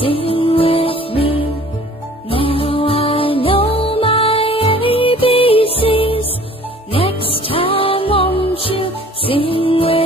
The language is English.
Sing with me. Now I know my ABCs. Next time, won't you sing with me?